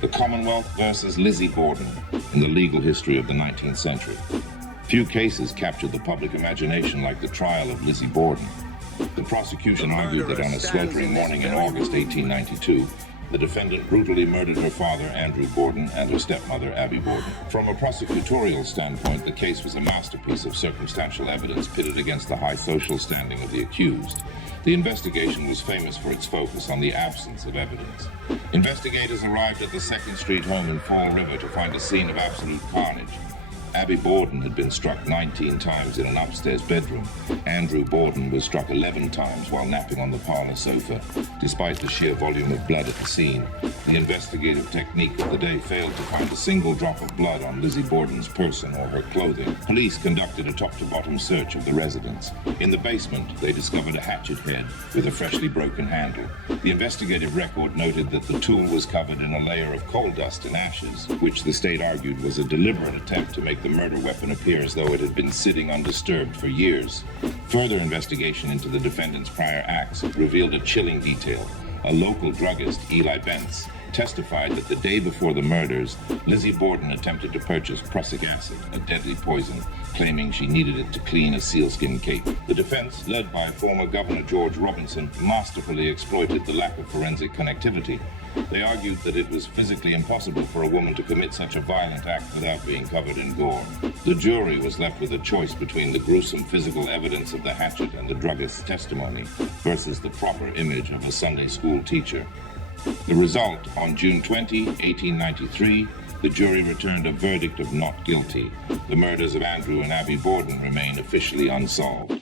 The Commonwealth versus Lizzie Borden in the legal history of the 19th century. Few cases captured the public imagination like the trial of Lizzie Borden. The prosecution argued that on a sweltering morning in August 1892, the defendant brutally murdered her father, Andrew Borden, and her stepmother, Abby Borden. From a prosecutorial standpoint, the case was a masterpiece of circumstantial evidence pitted against the high social standing of the accused. The investigation was famous for its focus on the absence of evidence. Investigators arrived at the 2nd Street home in Fall River to find a scene of absolute carnage. Abby Borden had been struck 19 times in an upstairs bedroom. Andrew Borden was struck 11 times while napping on the parlor sofa. Despite the sheer volume of blood at the scene, the investigative technique of the day failed to find a single drop of blood on Lizzie Borden's person or her clothing. Police conducted a top-to-bottom search of the residence. In the basement, they discovered a hatchet head with a freshly broken handle. The investigative record noted that the tool was covered in a layer of coal dust and ashes, which the state argued was a deliberate attempt to make the murder weapon appear as though it had been sitting undisturbed for years. Further investigation into the defendant's prior acts revealed a chilling detail. A local druggist, Eli Bentz, testified that the day before the murders, Lizzie Borden attempted to purchase prussic acid, a deadly poison, claiming she needed it to clean a sealskin cape. The defense, led by former Governor George Robinson, masterfully exploited the lack of forensic connectivity. They argued that it was physically impossible for a woman to commit such a violent act without being covered in gore. The jury was left with a choice between the gruesome physical evidence of the hatchet and the druggist's testimony versus the proper image of a Sunday school teacher. The result, on June 20, 1893, the jury returned a verdict of not guilty. The murders of Andrew and Abby Borden remain officially unsolved.